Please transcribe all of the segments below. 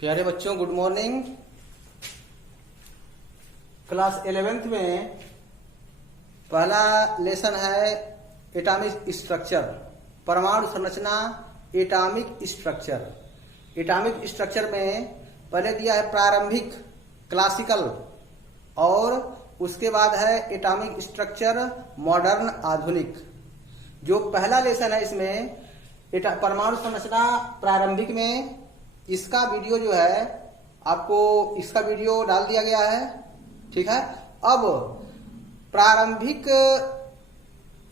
प्यारे बच्चों, good morning. Class 11th में पहला लेसन है एटॉमिक स्ट्रक्चर, परमाणु संरचना। एटॉमिक स्ट्रक्चर में पहले दिया है प्रारंभिक क्लासिकल, और उसके बाद है एटॉमिक स्ट्रक्चर मॉडर्न आधुनिक। जो पहला लेसन है इसमें परमाणु संरचना प्रारंभिक में, इसका वीडियो जो है आपको इसका वीडियो डाल दिया गया है, ठीक है। अब प्रारंभिक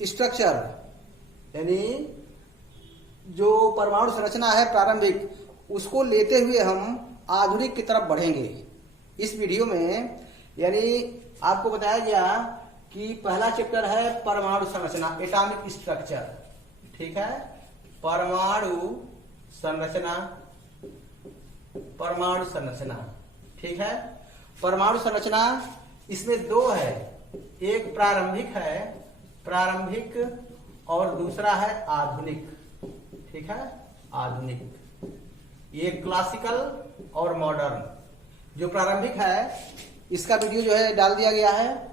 स्ट्रक्चर यानी जो परमाणु संरचना है प्रारंभिक, उसको लेते हुए हम आधुनिक की तरफ बढ़ेंगे इस वीडियो में। यानी आपको बताया गया कि पहला चैप्टर है परमाणु संरचना, एटॉमिक स्ट्रक्चर, ठीक है। परमाणु संरचना, ठीक है। परमाणु संरचना इसमें दो है, एक प्रारंभिक और दूसरा है आधुनिक, ठीक है। आधुनिक, ये क्लासिकल और मॉडर्न। जो प्रारंभिक है इसका वीडियो जो है डाल दिया गया है,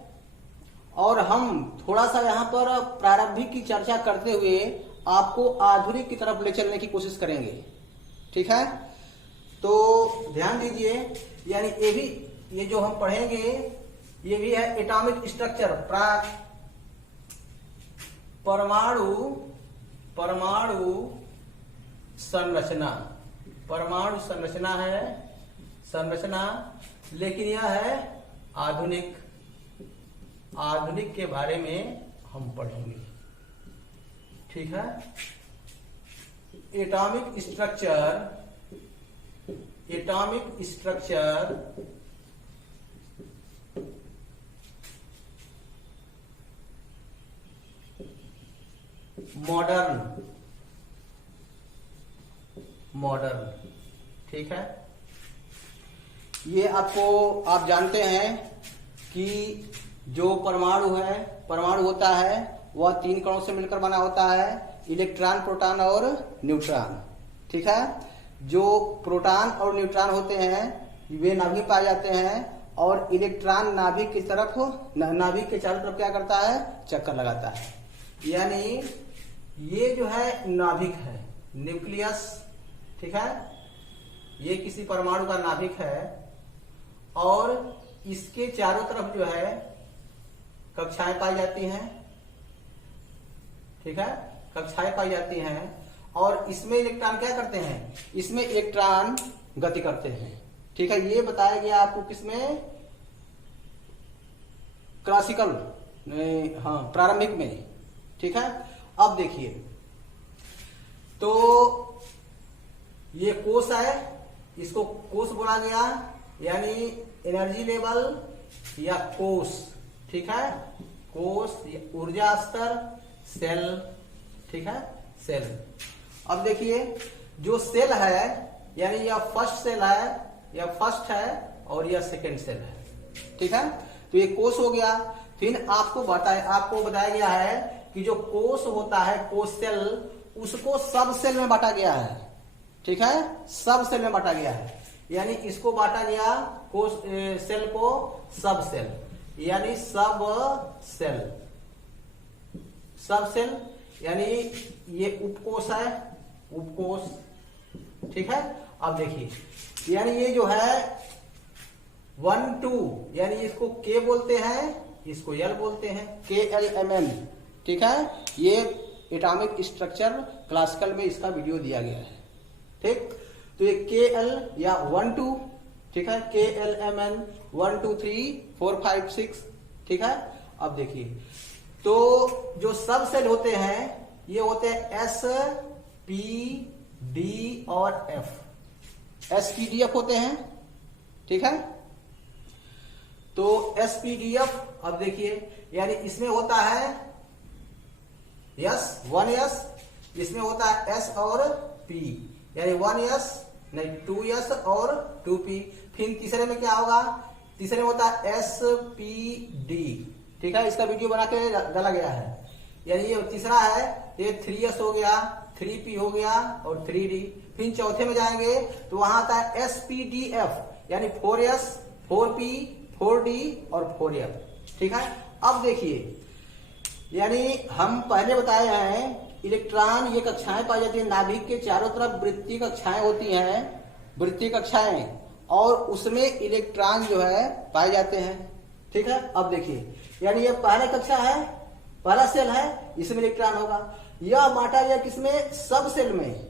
और हम थोड़ा सा यहाँ पर प्रारंभिक की चर्चा करते हुए आपको आधुनिक की तरफ ले चलने की कोशिश करेंगे, ठीक है। तो ध्यान दीजिए, यानी ये जो हम पढ़ेंगे ये भी है एटॉमिक स्ट्रक्चर, परमाणु संरचना है, लेकिन यह है आधुनिक के बारे में हम पढ़ेंगे, ठीक है। एटॉमिक स्ट्रक्चर मॉडर्न, ठीक है। ये आप जानते हैं कि जो परमाणु होता है वह 3 कणों से मिलकर बना होता है, इलेक्ट्रॉन, प्रोटॉन और न्यूट्रॉन, ठीक है। जो प्रोटॉन और न्यूट्रॉन होते हैं वे नाभिक पाए जाते हैं, और इलेक्ट्रॉन नाभिक के चारों तरफ क्या करता है, चक्कर लगाता है। यानी ये जो है नाभिक है, न्यूक्लियस, ठीक है। ये किसी परमाणु का नाभिक है, और इसके चारों तरफ जो है कक्षाएं पाई जाती हैं, ठीक है। कक्षाएं पाई जाती हैं, और इसमें इलेक्ट्रॉन क्या करते हैं, इसमें इलेक्ट्रॉन गति करते हैं, ठीक है। ये बताया गया आपको किसमें, क्लासिकल, प्रारंभिक में, ठीक है। अब देखिए, तो ये कोश है, इसको कोश बोला गया, यानी एनर्जी लेवल या कोश, ठीक है। कोश, ऊर्जा स्तर, सेल, ठीक है, सेल। अब देखिए, जो सेल है यानी यह फर्स्ट है और यह सेकेंड सेल है, ठीक है। तो ये कोश हो गया। फिर आपको बताया गया है कि जो कोश होता है, कोश सेल, उसको सब सेल में बांटा गया है, ठीक है। सब सेल में बांटा गया है, यानी इसको बांटा गया कोश सेल को सब सेल, यानी सब सेल, यानी ये उपकोश है, ठीक है। अब देखिए, यानी ये जो है 1 2, यानी इसको के बोलते हैं, इसको एल बोलते हैं, KLMN, ठीक है। ये एटॉमिक स्ट्रक्चर क्लासिकल में इसका वीडियो दिया गया है, ठीक। तो ये KL या 1 2, ठीक है, KLMN 1 2 3 4 5 6, ठीक है। अब देखिए, तो जो सब सेल होते हैं ये होते हैं S P D और F, SPDF होते हैं, ठीक है। तो SPDF, अब देखिए, यानी इसमें होता है one S, इसमें होता है S और P, यानी 1S नहीं 2S और 2P। फिर तीसरे में क्या होगा, तीसरे में होता है SPD, ठीक है। इसका वीडियो बना के डाला गया है, यानी ये तीसरा है तो ये 3s हो गया, 3p हो गया और 3d। फिर चौथे में जाएंगे तो वहां आता है spdf, यानी 4s, 4p, 4d और 4f। ठीक है, अब देखिए, यानी हम पहले बताए हैं इलेक्ट्रॉन ये कक्षाएं पाई जाती है, नाभिक के चारों तरफ वृत्तीय कक्षाएं होती हैं, वृत्तीय कक्षाएं, और उसमें इलेक्ट्रॉन जो है पाए जाते हैं। ठीक है, अब देखिए, यानी ये पहला कक्षा है, पहला सेल है, इसमें इलेक्ट्रॉन होगा। यह बांटा गया किसमें? सब सेल में।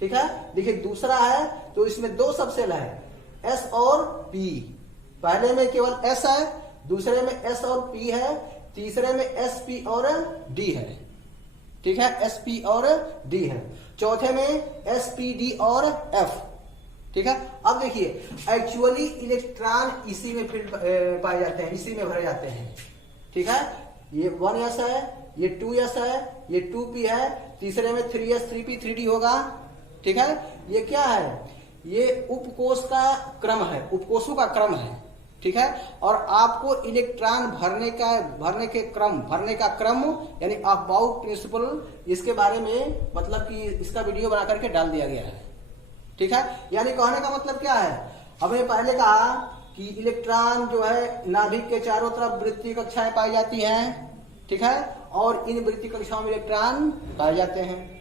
ठीक है, देखिए दूसरा है तो इसमें दो सब सेल है, एस और पी। पहले में केवल एस है, दूसरे में एस और पी है, तीसरे में एस पी और डी है। ठीक है, एस पी और डी है, चौथे में एस पी डी और एफ। ठीक है, अब देखिए, एक्चुअली इलेक्ट्रॉन इसी में फील्ड पाए जाते हैं, इसी में भरे जाते हैं। ठीक है, ये 1s है, ये 2s है, ये 2p है, तीसरे में 3s, 3p, 3d होगा। ठीक है, ये क्या है? ये उपकोष का क्रम है, उपकोषों का क्रम है। ठीक है, और आपको इलेक्ट्रॉन भरने का क्रम यानी अबाउट प्रिंसिपल, इसके बारे में मतलब कि इसका वीडियो बना करके डाल दिया गया है। ठीक है, यानी कहने का मतलब क्या है? हमने पहले कहा कि इलेक्ट्रॉन जो है नाभिक के चारों तरफ वृत्तीय कक्षाएं पाई जाती हैं। ठीक है, और इन वृत्तीय कक्षाओं में इलेक्ट्रॉन पाए जाते हैं,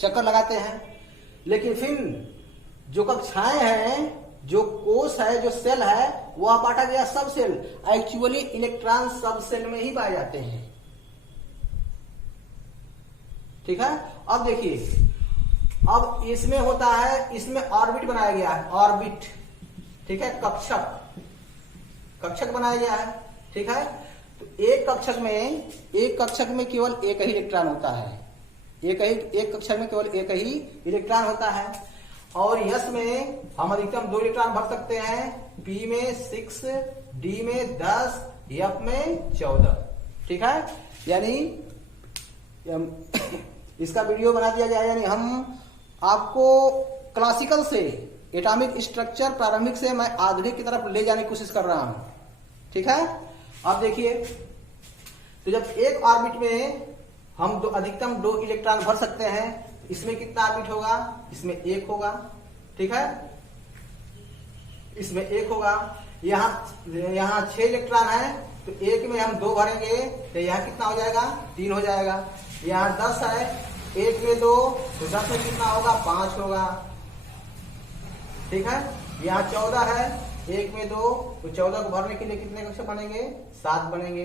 चक्कर लगाते हैं। लेकिन फिर जो कक्षाएं हैं, जो कोष है, जो सेल है, वह बांटा गया सब सेल। एक्चुअली इलेक्ट्रॉन सब सेल में ही पाए जाते हैं। ठीक है, अब देखिए, अब इसमें होता है, इसमें ऑर्बिट बनाया गया है, ऑर्बिट। ठीक है, कक्षक बनाया गया है। ठीक है, तो एक कक्षक में केवल एक ही इलेक्ट्रॉन होता है, एक कक्षक में केवल एक ही इलेक्ट्रॉन होता है। और यस में हम अधिकतम 2 इलेक्ट्रॉन भर सकते हैं, पी में 6, डी में 10, एफ में 14। ठीक है, यानी इसका वीडियो बना दिया जाए, यानी हम आपको क्लासिकल से एटॉमिक स्ट्रक्चर प्रारंभिक से मैं आधुनिक की तरफ ले जाने की कोशिश कर रहा हूं। ठीक है, अब देखिए, तो जब एक ऑर्बिट में हम अधिकतम 2 इलेक्ट्रॉन भर सकते हैं, इसमें कितना ऑर्बिट होगा? इसमें 1 होगा। ठीक है, इसमें 1 होगा। यहाँ 6 इलेक्ट्रॉन है, तो एक में हम 2 भरेंगे तो यहाँ कितना हो जाएगा? 3 हो जाएगा। यहाँ 10 है, एक में 2, तो 10 में कितना होगा? 5 होगा। ठीक है, यहाँ 14 है, एक में 2, तो 14 को भरने के लिए कितने कक्षा बनेंगे? 7 बनेंगे।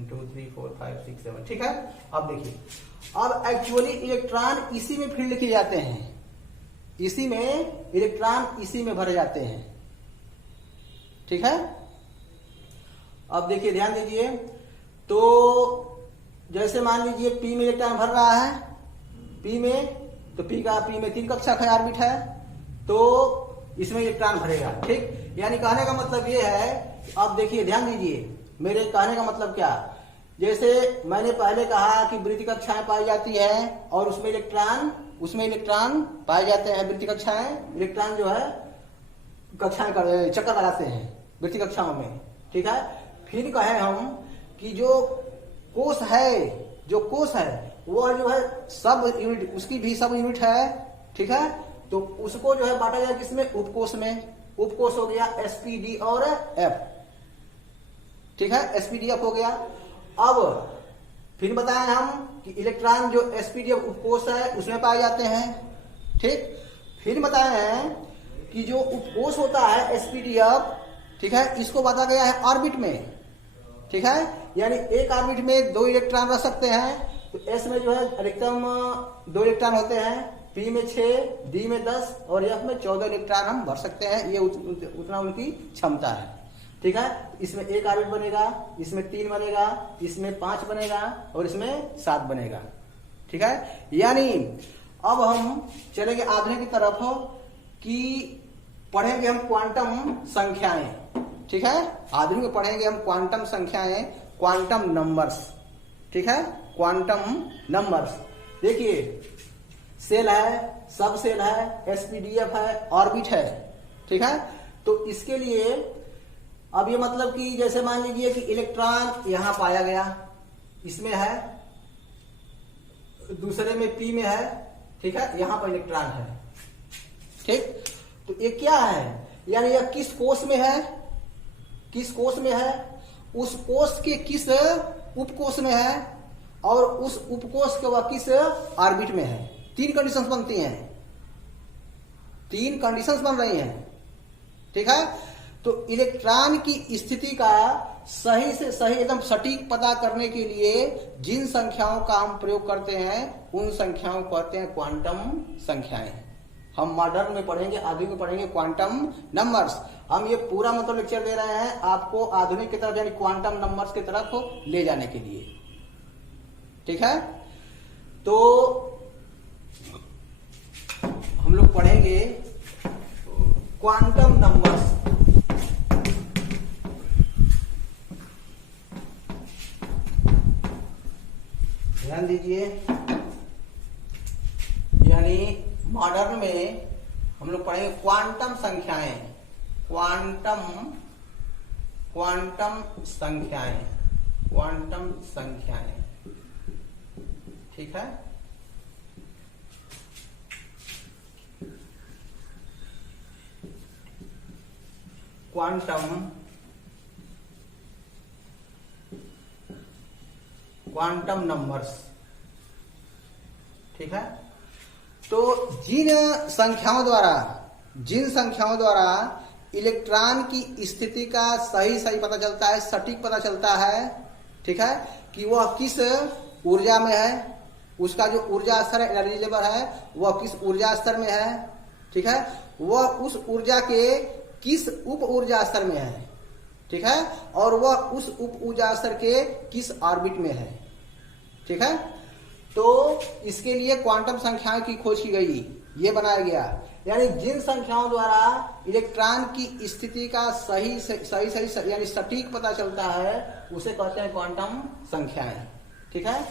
2, 3, 4, 5, 6, 7। ठीक है, अब देखिए, अब एक्चुअली इलेक्ट्रॉन इसी में फील्ड किए जाते हैं, इसी में इलेक्ट्रॉन इसी में भरे जाते हैं। ठीक है, अब देखिए, ध्यान दीजिए, तो जैसे मान लीजिए पी में इलेक्ट्रॉन भर रहा है, पी में, तो पी में 3 कक्षक है, ऑर्बिट है, तो इसमें इलेक्ट्रॉन भरेगा। ठीक, यानी कहने का मतलब ये है, अब देखिए, ध्यान दीजिए, मेरे कहने का मतलब क्या? जैसे मैंने पहले कहा कि वृत्तीय कक्षाएं पाई जाती है और उसमें इलेक्ट्रॉन पाए जाते हैं। वृत्तीय कक्षाएं, इलेक्ट्रॉन जो है कक्षाएं चक्कर लगाते हैं वृत्तीय कक्षाओं में। ठीक है, फिर कहे हम कि जो कोष है वो जो है सब यूनिट, उसकी भी सब यूनिट है। ठीक है, तो उसको जो है बांटा जाए किसमें? उपकोष में। उपकोष हो गया एसपीडी और एफ। ठीक है, एसपीडीएफ हो गया। अब फिर बताएं हम कि इलेक्ट्रॉन जो एसपीडीएफ उपकोष है उसमें पाए जाते हैं। ठीक, फिर बताए हैं कि जो उपकोष होता है एसपीडीएफ, ठीक है, इसको बांटा गया है ऑर्बिट में। ठीक है, यानी एक ऑर्बिट में 2 इलेक्ट्रॉन रह सकते हैं, तो एस में जो है अधिकतम 2 इलेक्ट्रॉन होते हैं, पी में 6, डी में 10 और एफ में 14 इलेक्ट्रॉन हम भर सकते हैं। ये उतना उनकी क्षमता है। ठीक है, इसमें 1 ऑर्बिट बनेगा, इसमें 3 बनेगा, इसमें 5 बनेगा और इसमें 7 बनेगा। ठीक है, यानी अब हम चलेंगे आधुनिक की तरफ कि पढ़ेंगे हम क्वांटम संख्याएं। ठीक है, आधुनिक में पढ़ेंगे हम क्वांटम संख्याएं, क्वांटम नंबर्स। ठीक है, क्वांटम नंबर्स। देखिए, सेल है, सब सेल है, एसपीडीएफ है, ऑर्बिट है। ठीक है, तो इसके लिए अब ये मतलब कि जैसे मान लीजिए कि इलेक्ट्रॉन यहां पाया गया, इसमें है, दूसरे में P में है, ठीक है, यहां पर इलेक्ट्रॉन है, ठीक। तो ये क्या है, यानी यह किस कोष में है, किस कोष में है, उस कोष के किस उपकोष में है, और उस उपकोष के वह किस ऑर्बिट में है। तीन कंडीशंस बनती हैं, तीन कंडीशंस बन रही हैं, ठीक है। तो इलेक्ट्रॉन की स्थिति का सही से सही एकदम सटीक पता करने के लिए जिन संख्याओं का हम प्रयोग करते हैं उन संख्याओं को कहते हैं क्वांटम संख्याएं। हम मॉडर्न में पढ़ेंगे, आधुनिक में पढ़ेंगे क्वांटम नंबर्स। हम ये पूरा मतलब लेक्चर दे रहे हैं आपको आधुनिक की तरफ यानी क्वांटम नंबर्स की तरफ ले जाने के लिए, ठीक है। तो हम लोग पढ़ेंगे क्वांटम नंबर्स। ध्यान दीजिए, यानी मॉडर्न में हम लोग पढ़ेंगे क्वांटम संख्याएं, क्वांटम संख्याएं, क्वांटम संख्याएं, ठीक है। क्वांटम नंबर्स, ठीक है। तो जिन संख्याओं द्वारा इलेक्ट्रॉन की स्थिति का सही पता चलता है, सटीक पता चलता है, ठीक है, कि वह किस ऊर्जा में है, उसका जो ऊर्जा स्तर है, एनर्जी लेवल है, वह किस ऊर्जा स्तर में है, ठीक है, वह उस ऊर्जा के किस उप ऊर्जा स्तर में है, ठीक है, और वह उस उप ऊर्जा स्तर के किस ऑर्बिट में है, ठीक है। तो इसके लिए क्वांटम संख्याओं की खोज की गई, ये बनाया गया, यानी जिन संख्याओं द्वारा इलेक्ट्रॉन की स्थिति का सही यानी सटीक पता चलता है उसे कहते हैं क्वांटम संख्याएं, ठीक है।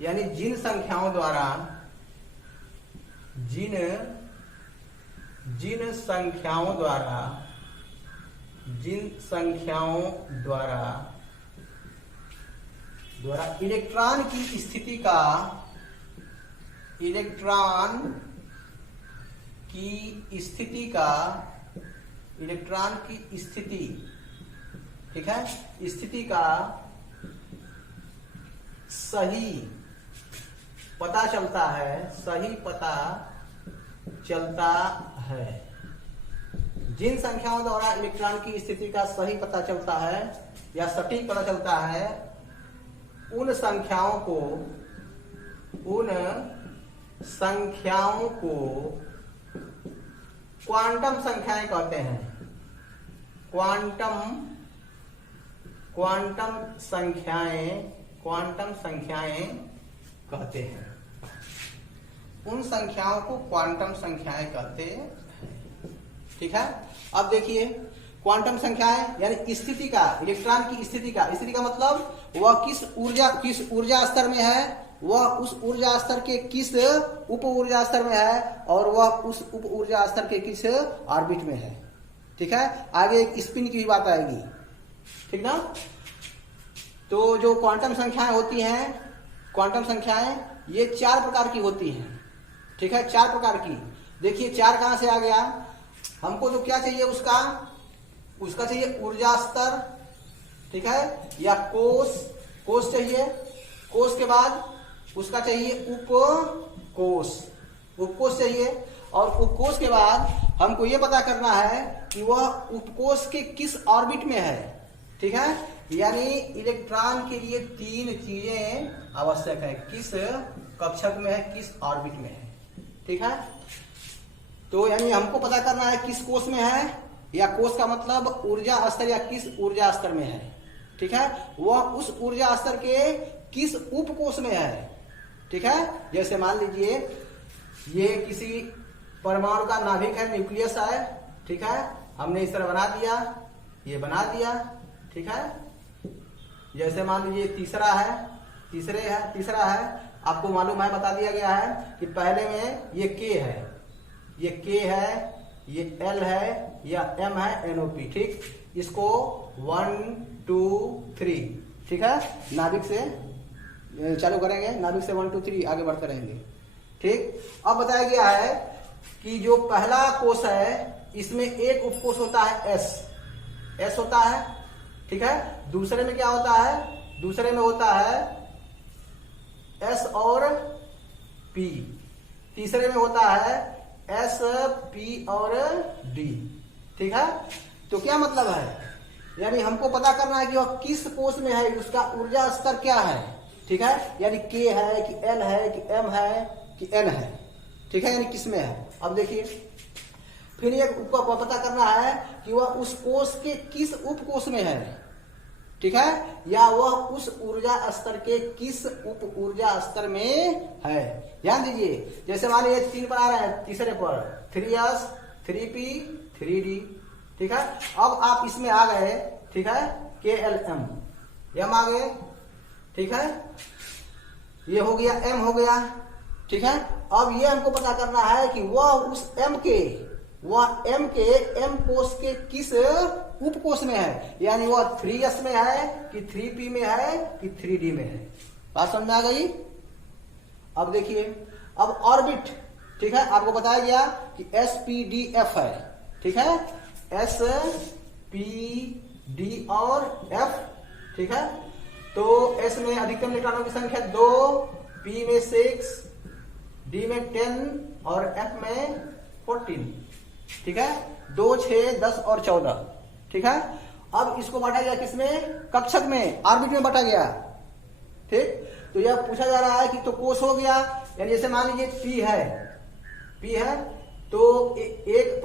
यानी जिन संख्याओं द्वारा इलेक्ट्रॉन की स्थिति ठीक है, स्थिति का सही पता चलता है, जिन संख्याओं द्वारा इलेक्ट्रॉन की स्थिति का सही पता चलता है या सटीक पता चलता है उन संख्याओं को क्वांटम संख्याएं कहते हैं। क्वांटम संख्याएं कहते हैं, उन संख्याओं को क्वांटम संख्याएं कहते हैं, ठीक है। अब देखिए क्वांटम संख्याएं यानी स्थिति का, इलेक्ट्रॉन की स्थिति का मतलब वह किस ऊर्जा स्तर में है, वह उस ऊर्जा स्तर के किस उप ऊर्जा स्तर में है, और वह उस उप ऊर्जा स्तर के किस ऑर्बिट में है, ठीक है। आगे एक स्पिन की भी बात आएगी, ठीक ना। तो जो क्वांटम संख्याएं होती हैं, क्वांटम संख्याएं ये 4 प्रकार की होती हैं, ठीक है, 4 प्रकार की। देखिए 4 कहां से आ गया, हमको जो क्या चाहिए उसका चाहिए ऊर्जा स्तर, ठीक है, या कोष चाहिए, कोष के बाद उसका चाहिए उपकोष चाहिए, और उपकोष के बाद हमको ये पता करना है कि वह उपकोष के किस ऑर्बिट में है, ठीक है। यानी इलेक्ट्रॉन के लिए 3 चीजें आवश्यक है, किस कक्षक में है, किस ऑर्बिट में है, ठीक है। तो यानी हमको पता करना है किस कोष में है, या कोष का मतलब ऊर्जा स्तर या किस ऊर्जा स्तर में है, ठीक है, वह उस ऊर्जा स्तर के किस उपकोष में है, ठीक है। जैसे मान लीजिए ये किसी परमाणु का नाभिक है, न्यूक्लियस है, ठीक है, हमने इस तरह बना दिया, ये बना दिया, ठीक है। जैसे मान लीजिए तीसरा है, आपको मालूम है, बता दिया गया है कि पहले में ये K है, ये L है, या M है, NO2, ठीक। इसको 1 2 3, ठीक है, नाभिक से चालू करेंगे, नाभिक से 1 2 3 आगे बढ़ते रहेंगे। ठीक, अब बताया गया है कि जो पहला कोष है इसमें एक उपकोष होता है एस होता है। ठीक है, दूसरे में क्या होता है, दूसरे में होता है एस और पी, तीसरे में होता है एस पी और डी। ठीक है, तो क्या मतलब है, यानी हमको पता करना है कि वह किस कोष में है, उसका ऊर्जा स्तर क्या है। ठीक है, यानी के है कि एल है कि एम है कि एन है। ठीक है, यानी किस में है। अब देखिए, फिर ये पता करना है कि वह उस कोष के किस उपकोष में है। ठीक है, या वह उस ऊर्जा स्तर के किस उप ऊर्जा स्तर में है। ध्यान दीजिए, जैसे मान लीजिए 3 पर आ रहा है, तीसरे पर 3s 3p 3d। ठीक है, अब आप इसमें आ गए। ठीक है, KLM एम आ गए। ठीक है, ये हो गया एम हो गया। ठीक है, अब ये हमको पता करना है कि वह उस एम के एम कोष के किस उपकोष में है, यानी वह 3s में है कि 3p में है कि 3d में है। बात समझ में आ गई। अब देखिए, अब ऑर्बिट। ठीक है, आपको बताया गया कि SPDF है। ठीक है, SPD और F। ठीक है, तो S में अधिकतम इलेक्ट्रॉनों की संख्या 2, P में 6, D में 10 और F में 14। ठीक है, 2, 6, 10 और 14। ठीक है, अब इसको बांटा गया किसमें, कक्षक में, ऑर्बिट में बांटा गया। ठीक, तो यह पूछा जा रहा है कि तो कोष हो गया, यानी जैसे मान लीजिए P है तो एक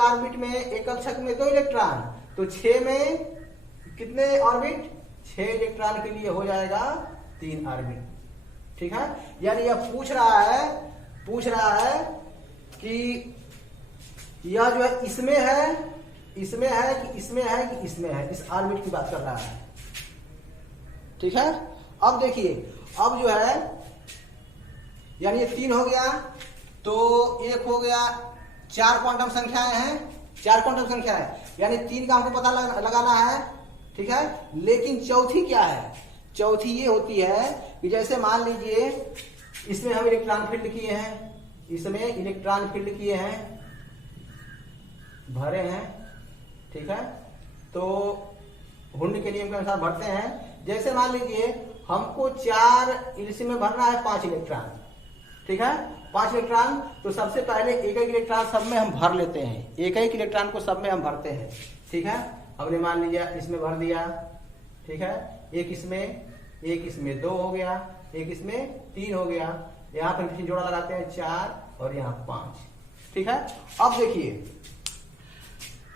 ऑर्बिट में, एक कक्षक में 2 इलेक्ट्रॉन, तो 6 में कितने ऑर्बिट, 6 इलेक्ट्रॉन के लिए हो जाएगा 3 ऑर्बिट। ठीक है, यानी यह पूछ रहा है कि यह जो है इसमें है कि इसमें है, इस ऑर्बिट की बात कर रहा है। ठीक है, अब देखिए, अब जो है यानी ये 3 हो गया, तो 1 हो गया, 4 क्वांटम संख्याएं हैं, 4 क्वांटम संख्याएं, यानी 3 का हमको पता लगाना है। ठीक है, लेकिन चौथी क्या है, चौथी ये होती है कि जैसे मान लीजिए इसमें हम इलेक्ट्रॉन फील्ड किए हैं, इसमें इलेक्ट्रॉन फील्ड किए हैं, भरे हैं। ठीक है, तो हुंड के नियम के अनुसार भरते हैं। जैसे मान लीजिए हमको 4 इसमें भरना है 5 इलेक्ट्रॉन। ठीक है, 5 इलेक्ट्रॉन, तो सबसे पहले एक इलेक्ट्रॉन सब में हम भर लेते हैं, एक इलेक्ट्रॉन को सब में हम भरते हैं। ठीक है, हमने मान लीजिए इसमें भर दिया। ठीक है, एक इसमें 2 हो गया, एक इसमें 3 हो गया, यहाँ पर किसी जोड़ा लगाते हैं 4 और यहाँ 5। ठीक है, अब देखिए,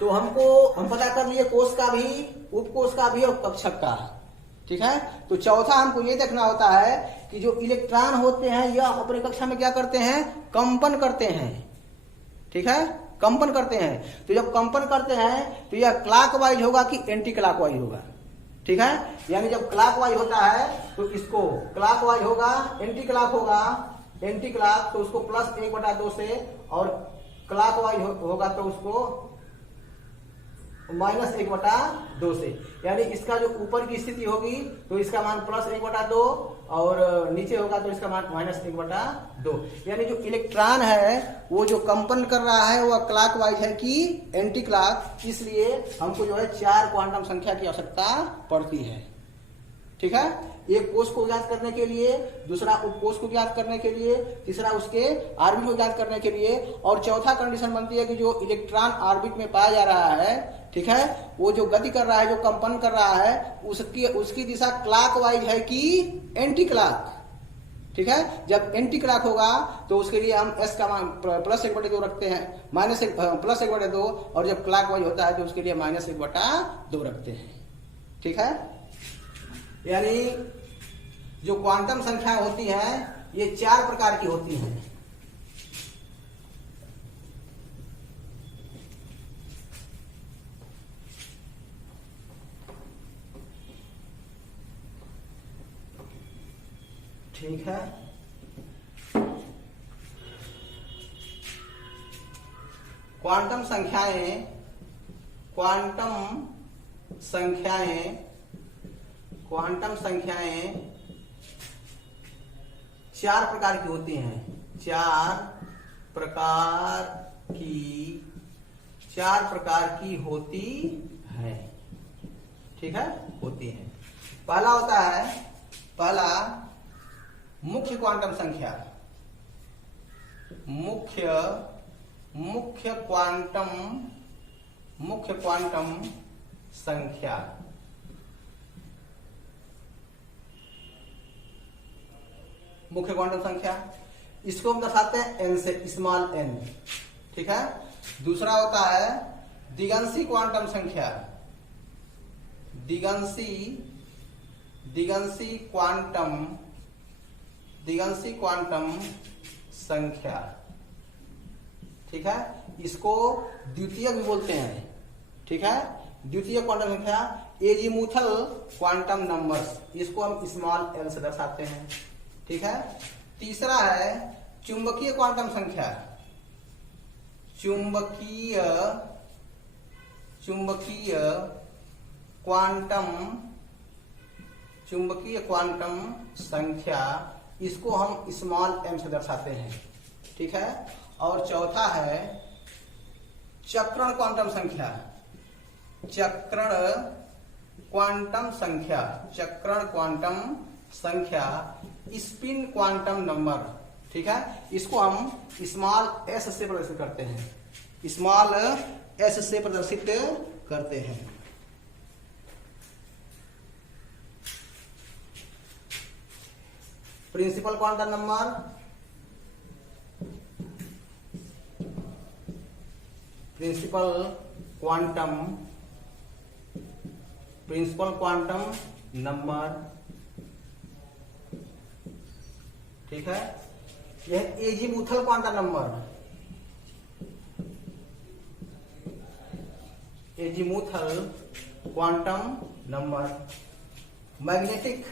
तो हम पता कर लिए कोष का भी, उपकोष का भी और कक्षक का। ठीक है, तो चौथा हमको ये देखना होता है कि जो इलेक्ट्रॉन होते हैं यह अपने कक्षा में क्या करते हैं, कंपन करते हैं। ठीक है, कंपन करते हैं, तो जब कंपन करते हैं तो यह क्लॉकवाइज होगा कि एंटी क्लॉकवाइज होगा। ठीक है, यानी जब क्लॉकवाइज होता है तो इसको क्लॉकवाइज होगा, एंटी क्लॉक होगा, एंटी क्लॉक तो उसको +1/2 से, और क्लॉकवाइज होगा तो उसको -1/2 से। यानी इसका जो ऊपर की स्थिति होगी तो इसका मान +1/2 और नीचे होगा तो इसका मान -1/2। यानी जो इलेक्ट्रॉन है वो जो कंपन कर रहा है वह क्लॉकवाइज है कि एंटी क्लॉक, इसलिए हमको जो है 4 क्वांटम संख्या की आवश्यकता पड़ती है। ठीक है, एक कोष को ज्ञात करने के लिए, दूसरा उपकोष को ज्ञात करने के लिए, तीसरा उसके ऑर्बिट को ज्ञात करने के लिए, और चौथा कंडीशन बनती है कि जो इलेक्ट्रॉन ऑर्बिट में पाया जा रहा है, ठीक है, वो जो गति कर रहा है, जो कंपन कर रहा है, उसकी दिशा क्लॉकवाइज है कि एंटी क्लॉक। ठीक है, जब एंटी क्लॉक होगा तो उसके लिए हम एस का मान +1/2 रखते हैं, +1/2, और जब क्लॉकवाइज होता है तो उसके लिए -1/2 रखते हैं। ठीक है, यानी जो क्वांटम संख्या होती है ये 4 प्रकार की होती हैं। ठीक है, क्वांटम संख्याएं 4 प्रकार की होती हैं, 4 प्रकार की होती है, ठीक है, होती है। पहला होता है, पहला मुख्य क्वांटम संख्या, मुख्य क्वांटम संख्या, मुख्य क्वांटम संख्या, इसको हम दर्शाते हैं n से, स्मॉल n, ठीक है। दूसरा होता है दिगंशी क्वांटम संख्या, दिगंशी क्वांटम संख्या, ठीक है। इसको द्वितीयक भी बोलते हैं, ठीक है, द्वितीय क्वांटम संख्या। एजीमुथल क्वांटम नंबर्स, इसको हम स्मॉल n से दर्शाते हैं, ठीक है। तीसरा है चुंबकीय क्वांटम संख्या, चुंबकीय क्वांटम संख्या, इसको हम स्मॉल m से दर्शाते हैं, ठीक है। और चौथा है चक्रण क्वांटम संख्या, चक्रण क्वांटम संख्या, स्पिन क्वांटम नंबर, ठीक है। इसको हम स्मॉल s से प्रदर्शित करते हैं, स्मॉल s से प्रदर्शित करते हैं। Principal quantum number, principal quantum number, ठीक है। यह azimuthal quantum number, azimuthal quantum number, magnetic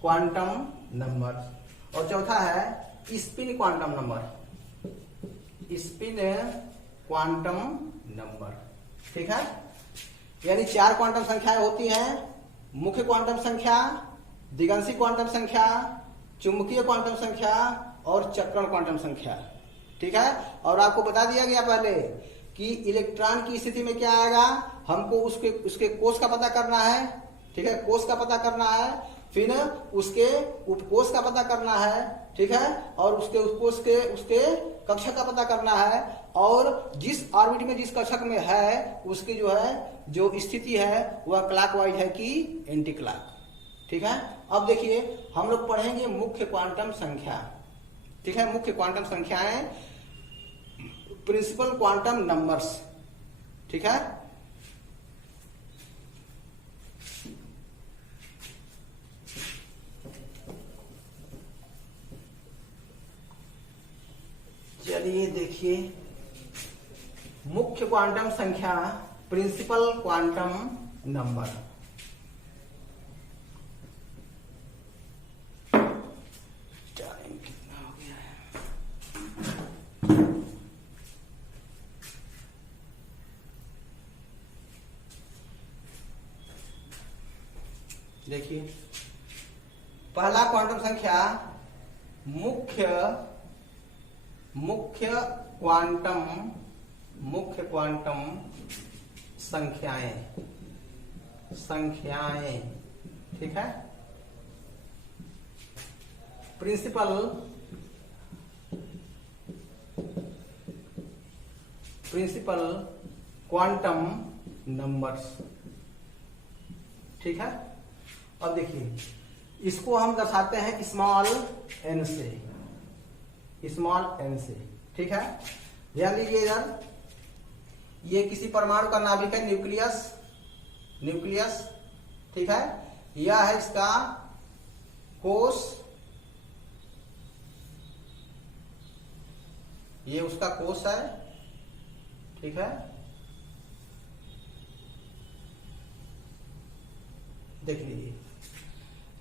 quantum number, और चौथा है spin quantum number, spin quantum number, ठीक है। यानी 4 क्वांटम संख्याएं होती हैं, मुख्य क्वांटम संख्या, दिगंशी क्वांटम संख्या, चुंबकीय क्वांटम संख्या और चक्रण क्वांटम संख्या, ठीक है। और आपको बता दिया गया पहले कि इलेक्ट्रॉन की स्थिति में क्या आएगा, हमको उसके कोष का पता करना है, ठीक है, कोष का पता करना है, फिर उसके उपकोष का पता करना है, ठीक है, और उसके उपकोष के उसके कक्षक का पता करना है, और जिस ऑर्बिट में जिस कक्षक में है उसकी जो स्थिति है वह क्लॉकवाइज है कि एंटी क्लॉक, ठीक है। अब देखिए हम लोग पढ़ेंगे मुख्य क्वांटम संख्या, ठीक है, मुख्य क्वांटम संख्याएं, प्रिंसिपल क्वांटम नंबर्स, ठीक है। चलिए देखिए, मुख्य क्वांटम संख्या, प्रिंसिपल क्वांटम नंबर। टाइम कितना हो गया है? देखिए, पहला क्वांटम संख्या मुख्य क्वांटम संख्याएं, ठीक है। प्रिंसिपल क्वांटम नंबर्स, ठीक है। अब देखिए इसको हम दर्शाते हैं स्मॉल n से, स्मॉल n से, ठीक है। ध्यान दीजिए इधर, ये किसी परमाणु का नाभिक है, न्यूक्लियस, ठीक है। यह है इसका कोष, ये उसका कोष है, ठीक है। देख लीजिए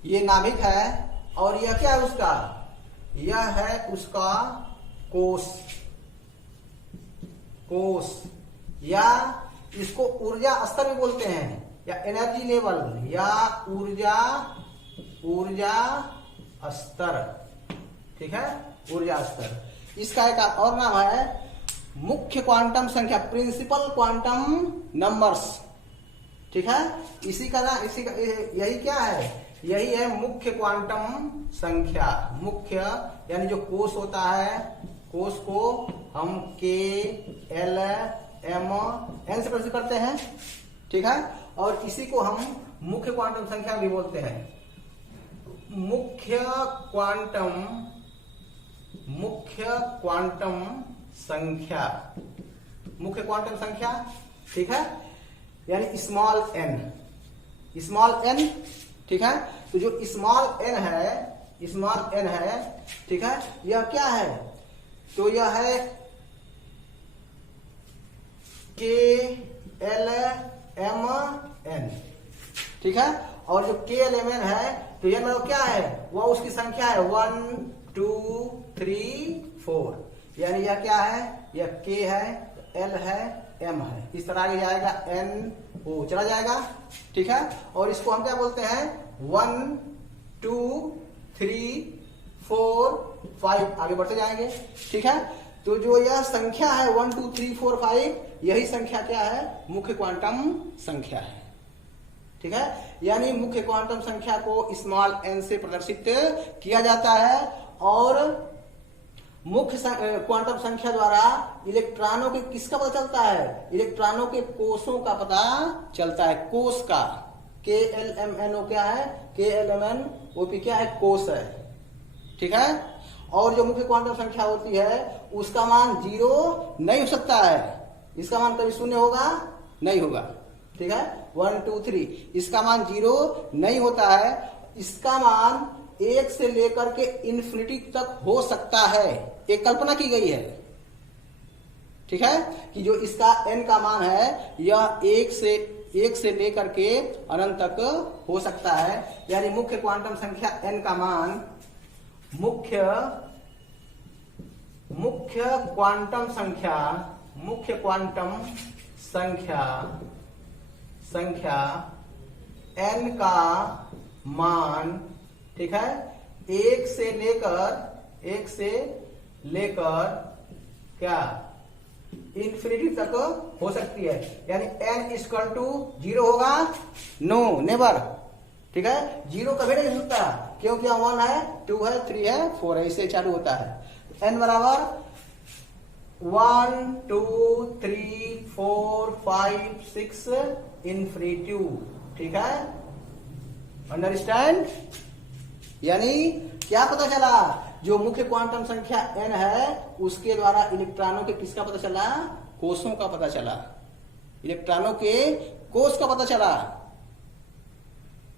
ये नाभिक है, और यह क्या है उसका, यह है उसका कोष, या इसको ऊर्जा स्तर भी बोलते हैं, या एनर्जी लेवल या ऊर्जा स्तर, ठीक है, ऊर्जा स्तर। इसका एक और नाम है मुख्य क्वांटम संख्या, प्रिंसिपल क्वांटम नंबर्स, ठीक है। इसी का यही क्या है, यही है मुख्य क्वांटम संख्या। मुख्य यानी जो कोष होता है, कोष को हम के एल एम एन से प्रदर्शित करते हैं, ठीक है, और इसी को हम मुख्य क्वांटम संख्या भी बोलते हैं। मुख्य क्वांटम संख्या, मुख्य क्वांटम संख्या, ठीक है, यानी स्मॉल एन, ठीक है। तो जो स्मॉल एन है, ठीक है, यह क्या है, तो यह है के एल एम एन, ठीक है। और जो के एल एम एन है, तो यह मतलब क्या है, वह उसकी संख्या है 1 2 3 4, यानी यह क्या है, यह के है, एल है, एम है, इस तरह आगे जाएगा, एन ओ चला जाएगा, ठीक है। और इसको हम क्या बोलते हैं, 1 2 3 4 5 आगे बढ़ते जाएंगे, ठीक है। तो जो यह संख्या है 1 2 3 4 5, यही संख्या क्या है, मुख्य क्वांटम संख्या है, ठीक है। यानी मुख्य क्वांटम संख्या को स्मॉल एन से प्रदर्शित किया जाता है। और मुख्य क्वांटम संख्या द्वारा इलेक्ट्रॉनों के किसका पता चलता है, इलेक्ट्रॉनों के कोषों का पता चलता है, कोष का। के एल एम एन ओ क्या है, K L M N O P क्या है, कोष है, ठीक है। और जो मुख्य क्वांटम संख्या होती है उसका मान 0 नहीं हो सकता है, इसका मान कभी 0 होगा नहीं होगा, ठीक है। 1 2 3 इसका मान 0 नहीं होता है, इसका मान 1 से लेकर के इन्फिनिटी तक हो सकता है, एक कल्पना की गई है, ठीक है, कि जो इसका n का मान है यह 1 से लेकर के अनंत तक हो सकता है। यानी मुख्य क्वांटम संख्या n का मान, मुख्य क्वांटम संख्या n का मान, ठीक है, 1 से लेकर क्या इंफिनिटी तक हो सकती है। यानी n इक्वल टू 0 होगा, नो नेवर, ठीक है, 0 कभी नहीं हो सकता, क्योंकि 1 है 2 है 3 है 4 है, इससे चालू होता है। n बराबर 1 2 3 4 5 6 इन्फिनिटी, ठीक है, अंडरस्टैंड। यानी क्या पता चला, जो मुख्य क्वांटम संख्या n है उसके द्वारा इलेक्ट्रॉनों के किसका पता चला, कोषों का पता चला, इलेक्ट्रॉनों के कोष का पता चला,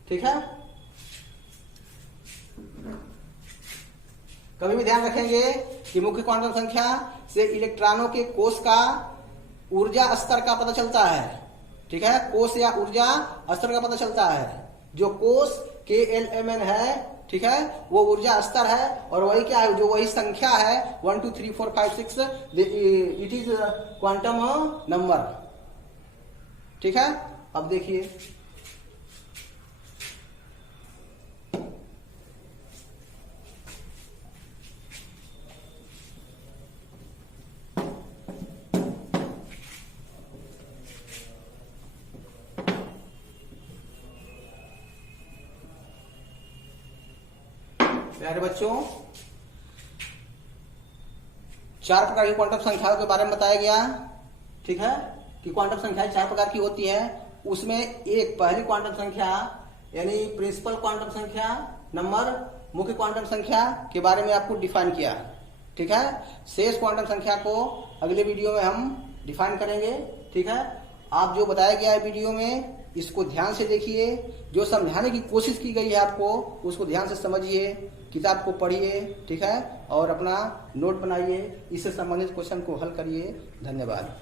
ठीक है। कभी भी ध्यान रखेंगे कि मुख्य क्वांटम संख्या से इलेक्ट्रॉनों के कोष का ऊर्जा स्तर का पता चलता है, ठीक है, कोष या ऊर्जा स्तर का पता चलता है। जो कोष के एल एम एन है, ठीक है, वो ऊर्जा स्तर है, और वही क्या है, जो वही संख्या है 1 2 3 4 5 6, इट इज क्वांटम नंबर, ठीक है। अब देखिए प्यारे बच्चों, 4 प्रकार की क्वांटम संख्याओं के बारे में बताया गया, ठीक है, कि क्वांटम संख्याएं 4 प्रकार की होती है। उसमें एक पहली क्वांटम संख्या यानी प्रिंसिपल क्वांटम संख्या नंबर, मुख्य क्वांटम संख्या के बारे में आपको डिफाइन किया, ठीक है। शेष क्वांटम संख्या को अगले वीडियो में हम डिफाइन करेंगे, ठीक है। आप जो बताया गया है वीडियो में इसको ध्यान से देखिए, जो समझाने की कोशिश की गई है आपको उसको ध्यान से समझिए, किताब को पढ़िए, ठीक है, और अपना नोट बनाइए, इससे संबंधित क्वेश्चन को हल करिए। धन्यवाद।